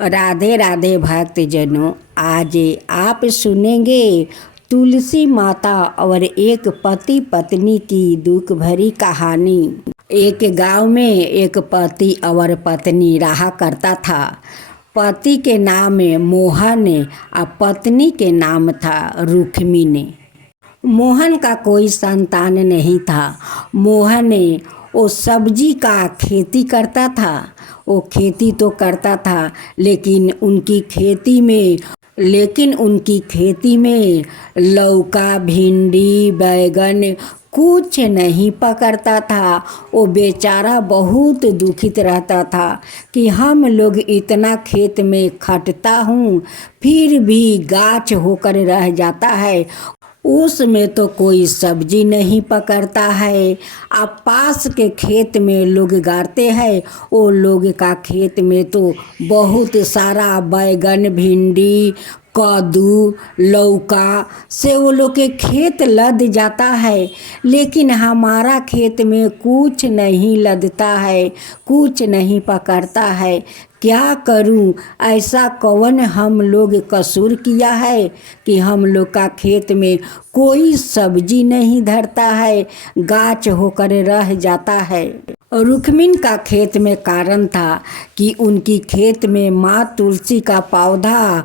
राधे राधे भक्तजनों, आज आप सुनेंगे तुलसी माता और एक पति पत्नी की दुख भरी कहानी। एक गांव में एक पति और पत्नी रहा करता था। पति के नाम मोहन और पत्नी के नाम था रुक्मिणी। मोहन का कोई संतान नहीं था। मोहन वो सब्जी का खेती करता था। वो खेती तो करता था, लेकिन उनकी खेती में लौका, भिंडी, बैगन कुछ नहीं पकड़ता था। वो बेचारा बहुत दुखित रहता था कि हम लोग इतना खेत में खटता हूँ, फिर भी गाछ होकर रह जाता है। उसमें तो कोई सब्जी नहीं पकड़ता है। अब पास के खेत में लोग गाड़ते हैं, वो लोग का खेत में तो बहुत सारा बैगन, भिंडी, कद्दू, लौका से वो लोग के खेत लद जाता है, लेकिन हमारा खेत में कुछ नहीं लदता है, कुछ नहीं पकड़ता है। क्या करूं? ऐसा कौन हम लोग कसूर किया है कि हम लोग का खेत में कोई सब्जी नहीं धरता है, गाछ होकर रह जाता है। रुक्मिणी का खेत में कारण था कि उनकी खेत में माँ तुलसी का पौधा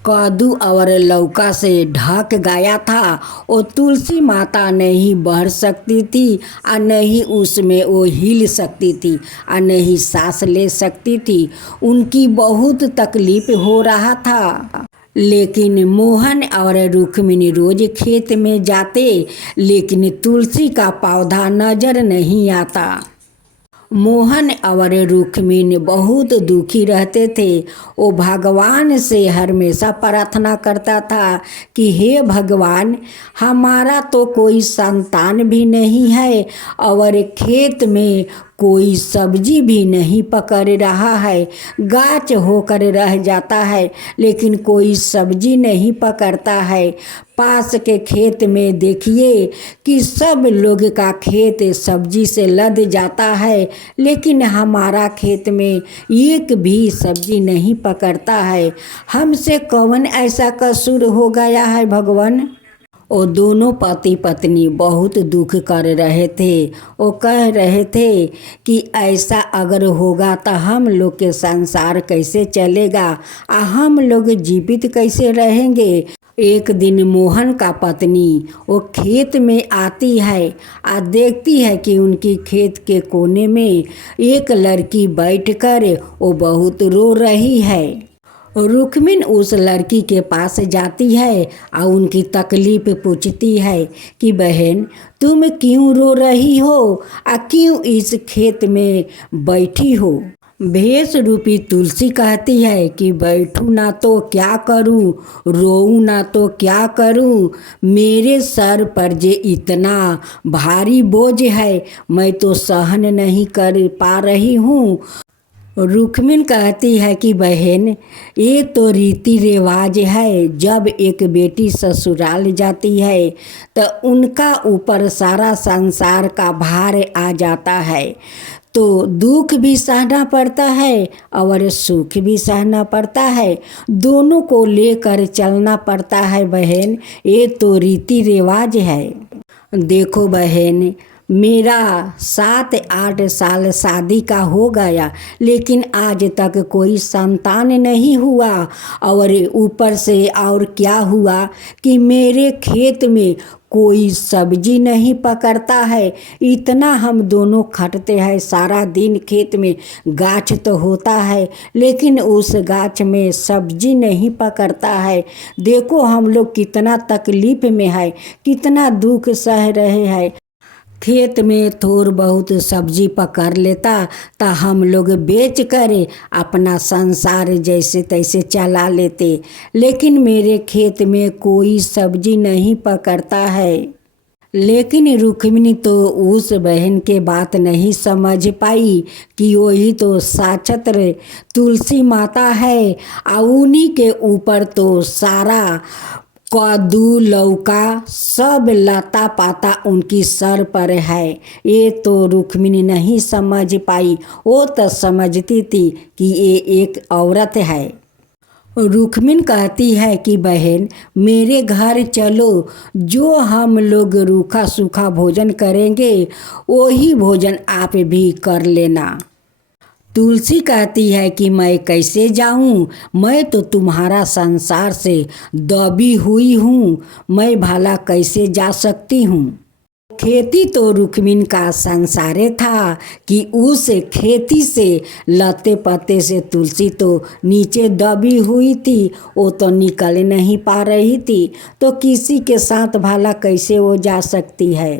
कद्दू और लौका से ढक गया था। वो तुलसी माता नहीं बढ़ सकती थी और नहीं उसमें वो हिल सकती थी और नहीं सांस ले सकती थी। उनकी बहुत तकलीफ हो रहा था। लेकिन मोहन और रुक्मिणी रोज खेत में जाते, लेकिन तुलसी का पौधा नजर नहीं आता। मोहन और रुक्मिणी बहुत दुखी रहते थे। वो भगवान से हमेशा प्रार्थना करता था कि हे भगवान, हमारा तो कोई संतान भी नहीं है और खेत में कोई सब्जी भी नहीं पकड़ रहा है, गाछ होकर रह जाता है, लेकिन कोई सब्जी नहीं पकड़ता है। पास के खेत में देखिए कि सब लोग का खेत सब्जी से लद जाता है, लेकिन हमारा खेत में एक भी सब्जी नहीं पकड़ता है। हमसे कौन ऐसा कसूर हो गया है भगवान? वो दोनों पति पत्नी बहुत दुख कर रहे थे। वो कह रहे थे कि ऐसा अगर होगा तो हम लोग के संसार कैसे चलेगा और हम लोग जीवित कैसे रहेंगे। एक दिन मोहन का पत्नी वो खेत में आती है और देखती है कि उनकी खेत के कोने में एक लड़की बैठकर वो बहुत रो रही है। रुक्मिणी उस लड़की के पास जाती है और उनकी तकलीफ पूछती है कि बहन, तुम क्यों रो रही हो और क्यों इस खेत में बैठी हो? भेष रूपी तुलसी कहती है कि बैठूं ना तो क्या करूं, रोऊं ना तो क्या करूं, मेरे सर पर जे इतना भारी बोझ है, मैं तो सहन नहीं कर पा रही हूँ। रुक्मिणी कहती है कि बहन, ये तो रीति रिवाज है। जब एक बेटी ससुराल जाती है तो उनका ऊपर सारा संसार का भार आ जाता है, तो दुख भी सहना पड़ता है और सुख भी सहना पड़ता है। दोनों को लेकर चलना पड़ता है बहन, ये तो रीति रिवाज है। देखो बहन, मेरा 7-8 साल शादी का हो गया, लेकिन आज तक कोई संतान नहीं हुआ। और ऊपर से और क्या हुआ कि मेरे खेत में कोई सब्जी नहीं पकड़ता है। इतना हम दोनों खटते हैं, सारा दिन खेत में गाछ तो होता है, लेकिन उस गाछ में सब्जी नहीं पकड़ता है। देखो हम लोग कितना तकलीफ में है, कितना दुख सह रहे हैं। खेत में थोड़ बहुत सब्जी पकड़ लेता तो हम लोग बेच कर अपना संसार जैसे तैसे चला लेते, लेकिन मेरे खेत में कोई सब्जी नहीं पकड़ता है। लेकिन रुक्मिणी तो उस बहन के बात नहीं समझ पाई कि वही तो साक्षात तुलसी माता है और उन्हीं के ऊपर तो सारा कद्दू लौका सब लता पाता उनकी सर पर है। ये तो रुक्मिणी नहीं समझ पाई, वो तो समझती थी कि ये एक औरत है। रुक्मिणी कहती है कि बहन मेरे घर चलो, जो हम लोग रूखा सूखा भोजन करेंगे वही भोजन आप भी कर लेना। तुलसी कहती है कि मैं कैसे जाऊं, मैं तो तुम्हारा संसार से दबी हुई हूँ, मैं भला कैसे जा सकती हूँ। खेती तो रुक्मिणी का संसारे था कि उस खेती से लते पत्ते से तुलसी तो नीचे दबी हुई थी, वो तो निकल नहीं पा रही थी, तो किसी के साथ भला कैसे वो जा सकती है।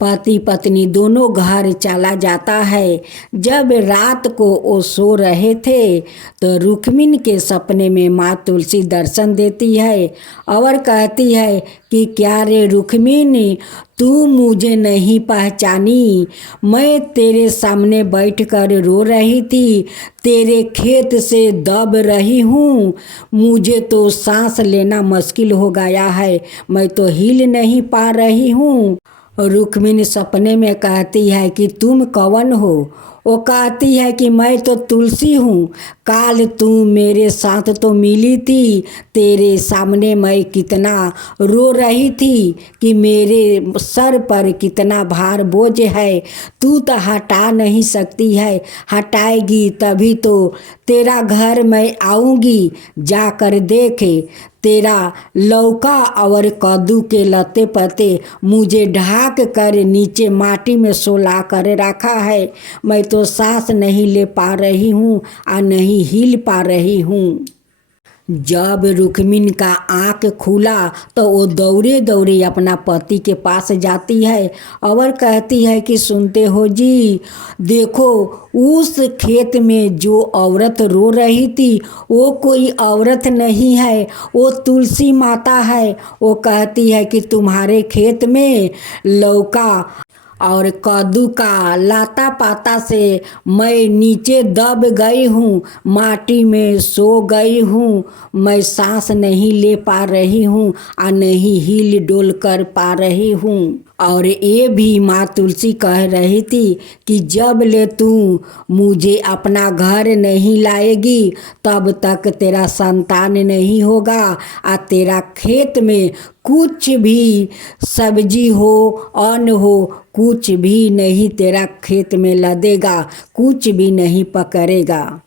पति पत्नी दोनों घर चला जाता है। जब रात को वो सो रहे थे तो रुक्मिणी के सपने में माँ तुलसी दर्शन देती है और कहती है कि क्या रे रुक्मिणी, तू मुझे नहीं पहचानी, मैं तेरे सामने बैठकर रो रही थी, तेरे खेत से दब रही हूँ, मुझे तो सांस लेना मुश्किल हो गया है, मैं तो हिल नहीं पा रही हूँ। रुक्मिणी सपने में कहती है कि तुम कौन हो। वो कहती है कि मैं तो तुलसी हूँ, काल तू मेरे साथ तो मिली थी, तेरे सामने मैं कितना रो रही थी कि मेरे सर पर कितना भार बोझ है, तू तो हटा नहीं सकती है, हटाएगी तभी तो तेरा घर मैं आऊँगी, जाकर देखे तेरा लौका और कद्दू के लते पत्ते मुझे ढाक कर नीचे माटी में सोला कर रखा है, मैं तो सांस नहीं ले पा रही हूँ और नहीं हिल पा रही हूँ। जब रुक्मिणी का आँख खुला तो वो दौड़े दौड़े अपना पति के पास जाती है और कहती है कि सुनते हो जी, देखो उस खेत में जो औरत रो रही थी वो कोई औरत नहीं है, वो तुलसी माता है। वो कहती है कि तुम्हारे खेत में लौका और कद्दू का लाता पाता से मैं नीचे दब गई हूँ, माटी में सो गई हूँ, मैं सांस नहीं ले पा रही हूँ और नहीं हिल डोल कर पा रही हूँ। और ये भी माँ तुलसी कह रही थी कि जब ले तू मुझे अपना घर नहीं लाएगी तब तक तेरा संतान नहीं होगा और तेरा खेत में कुछ भी सब्जी हो अन्न हो कुछ भी नहीं तेरा खेत में लदेगा, कुछ भी नहीं पकड़ेगा।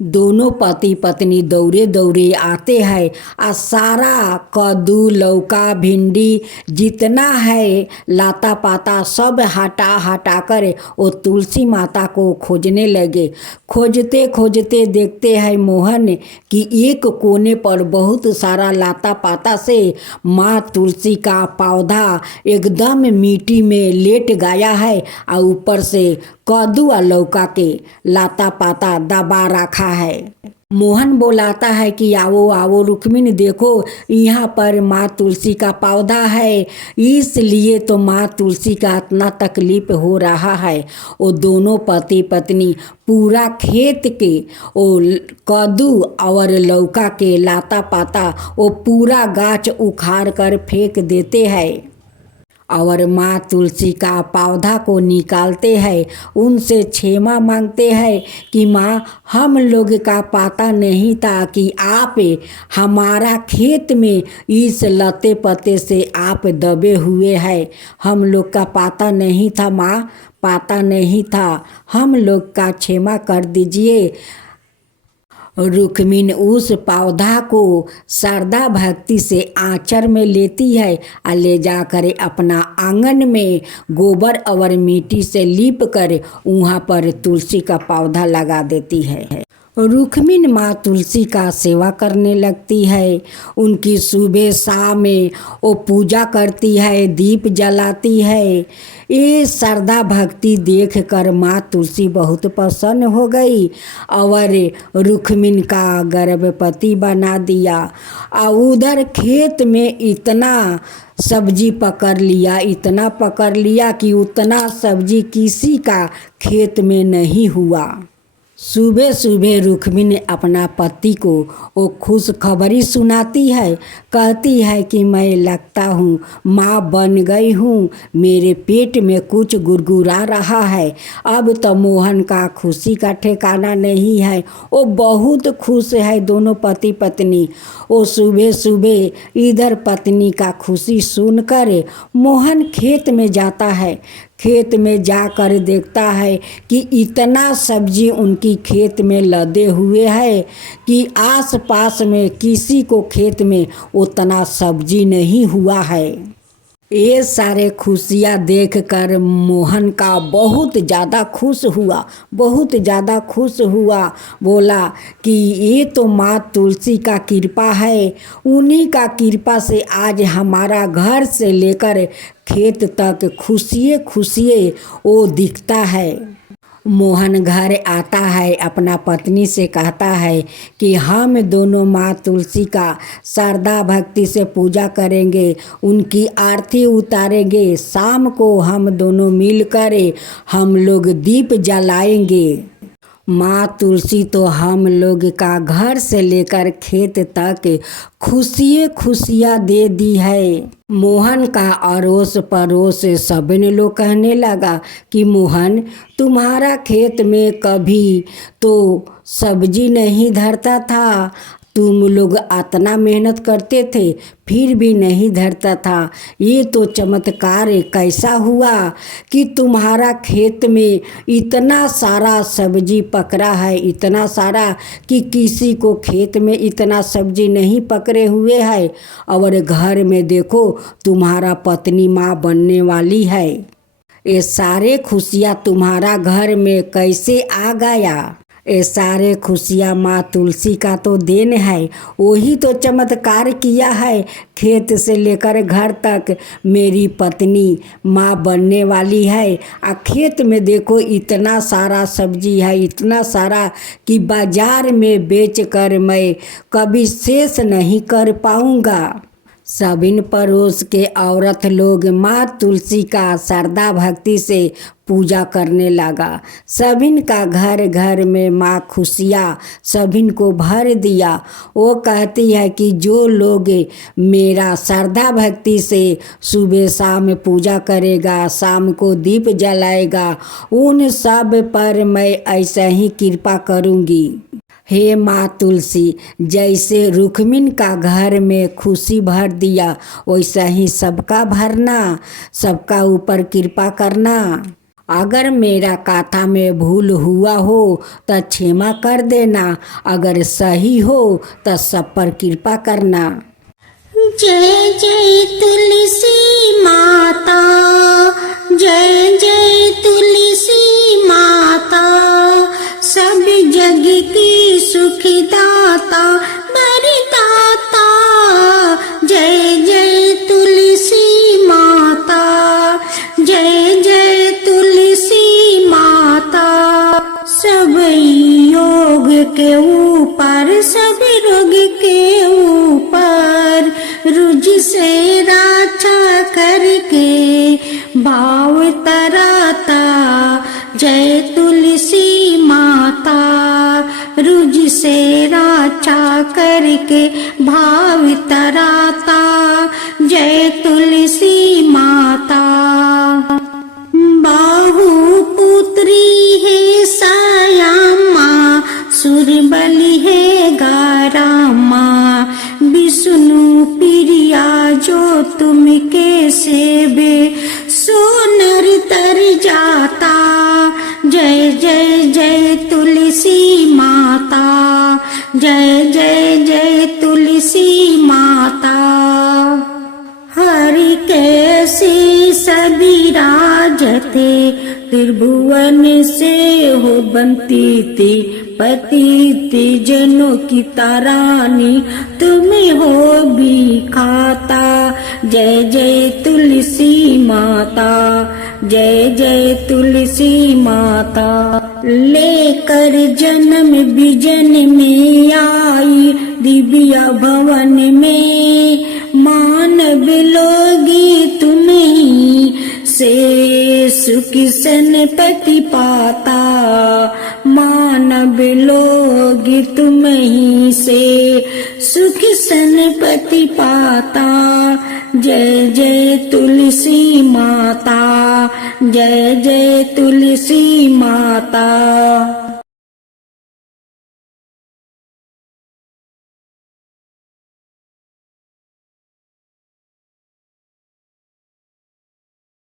दोनों पति पत्नी दौड़े दौड़े आते हैं और सारा कद्दू लौका भिंडी जितना है लाता पाता सब हटा हटा कर वो तुलसी माता को खोजने लगे। खोजते खोजते देखते हैं मोहन कि एक कोने पर बहुत सारा लाता पाता से माँ तुलसी का पौधा एकदम मिट्टी में लेट गया है और ऊपर से कद्दू और लौका के लाता पाता दबा रखा है। मोहन बोलाता है कि आओ आओ रुक्मिणी, देखो यहाँ पर माँ तुलसी का पौधा है, इसलिए तो माँ तुलसी का इतना तकलीफ हो रहा है। वो दोनों पति पत्नी पूरा खेत के वो कद्दू और लौका के लाता पाता वो पूरा गाछ उखाड़ कर फेंक देते हैं और माँ तुलसी का पौधा को निकालते हैं, उनसे क्षमा मांगते हैं कि माँ हम लोग का पता नहीं था कि आप हमारा खेत में इस लते पत्ते से आप दबे हुए हैं, हम लोग का पता नहीं था माँ, पता नहीं था, हम लोग का क्षमा कर दीजिए। रुक्मिणी उस पौधा को श्रद्धा भक्ति से आंचर में लेती है और ले जाकर अपना आंगन में गोबर और मिट्टी से लीप कर वहाँ पर तुलसी का पौधा लगा देती है। रुक्मिणी माँ तुलसी का सेवा करने लगती है, उनकी सुबह शाम वो पूजा करती है, दीप जलाती है। ये श्रद्धा भक्ति देख कर माँ तुलसी बहुत प्रसन्न हो गई और रुक्मिणी का गर्भवती बना दिया। और उधर खेत में इतना सब्जी पकड़ लिया, इतना पकड़ लिया कि उतना सब्जी किसी का खेत में नहीं हुआ। सुबह सुबह रुक्मिणी अपना पति को वो खुश खबरी सुनाती है। कहती है कि मैं लगता हूँ माँ बन गई हूँ, मेरे पेट में कुछ गुड़गुड़ा रहा है। अब तो मोहन का खुशी का ठिकाना नहीं है। वो बहुत खुश है दोनों पति पत्नी। वो सुबह सुबह इधर पत्नी का खुशी सुनकर मोहन खेत में जाता है। खेत में जाकर देखता है कि इतना सब्जी उनकी खेत में लदे हुए है कि आस पास में किसी को खेत में उतना सब्जी नहीं हुआ है। ये सारे खुशियाँ देखकर मोहन का बहुत ज़्यादा खुश हुआ, बहुत ज़्यादा खुश हुआ। बोला कि ये तो माँ तुलसी का कृपा है, उन्हीं का कृपा से आज हमारा घर से लेकर खेत तक खुशिये खुशिये वो दिखता है। मोहन घर आता है, अपना पत्नी से कहता है कि हम दोनों माँ तुलसी का श्रद्धा भक्ति से पूजा करेंगे, उनकी आरती उतारेंगे। शाम को हम दोनों मिलकर हम लोग दीप जलाएंगे। माँ तुलसी तो हम लोग का घर से लेकर खेत तक खुशियाँ खुशियाँ दे दी है। मोहन का अड़ोस पड़ोस सभी लोग कहने लगा कि मोहन, तुम्हारा खेत में कभी तो सब्जी नहीं धरता था, तुम लोग इतना मेहनत करते थे फिर भी नहीं धरता था। ये तो चमत्कार कैसा हुआ कि तुम्हारा खेत में इतना सारा सब्जी पकड़ा है, इतना सारा कि किसी को खेत में इतना सब्जी नहीं पकड़े हुए है। और घर में देखो तुम्हारा पत्नी माँ बनने वाली है। ये सारे खुशियाँ तुम्हारा घर में कैसे आ गया? ये सारे खुशियाँ माँ तुलसी का तो देन है, वही तो चमत्कार किया है। खेत से लेकर घर तक मेरी पत्नी माँ बनने वाली है। खेत में देखो इतना सारा सब्जी है, इतना सारा कि बाजार में बेचकर मैं कभी शेष नहीं कर पाऊँगा। सभी पड़ोस के औरत लोग माँ तुलसी का श्रद्धा भक्ति से पूजा करने लगा। सभी का घर घर में माँ खुशियाँ सभी को भर दिया। वो कहती है कि जो लोग मेरा श्रद्धा भक्ति से सुबह शाम पूजा करेगा, शाम को दीप जलाएगा, उन सब पर मैं ऐसा ही कृपा करूँगी। हे माँ तुलसी, जैसे रुक्मिणी का घर में खुशी भर दिया वैसा ही सबका भरना, सबका ऊपर कृपा करना। अगर मेरा कथा में भूल हुआ हो तो क्षमा कर देना, अगर सही हो तो सब पर कृपा करना। जय जय तुलसी माता, जय जय तुलसी माता, सब जग की सुखदाता वरदाता। जय जय तुलसी माता, जय जय तुलसी माता। सब योग के ऊपर, सब रोग के ऊपर, रुज से रक्षा करके भाव तराता। जय तुलसी माता, रुज से रक्षा करके भाव तराता। जय तुलसी माता। बाहु पुत्री है सायामा, सुरबली है गारामा, विष्णु प्रिया जो तुम के सेवे सोनर तर जाता। जय जय जय तुलसी माता, जय जय जय तुलसी माता। हरि कैसी सभी राजते, त्रिभुवन से हो बनती थी, पति थी जनों की तारानी, तुम्हें हो भी खाता। जय जय तुलसी माता, जय जय तुलसी माता। लेकर जन्म बिजन में आई दिव्य भवन में, मानव लोगी तुम्हें से सुख सनपति पाता, मानव लोग तुम ही से सुख सनपति पाता। जय जय तुलसी माता, जय जय तुलसी माता।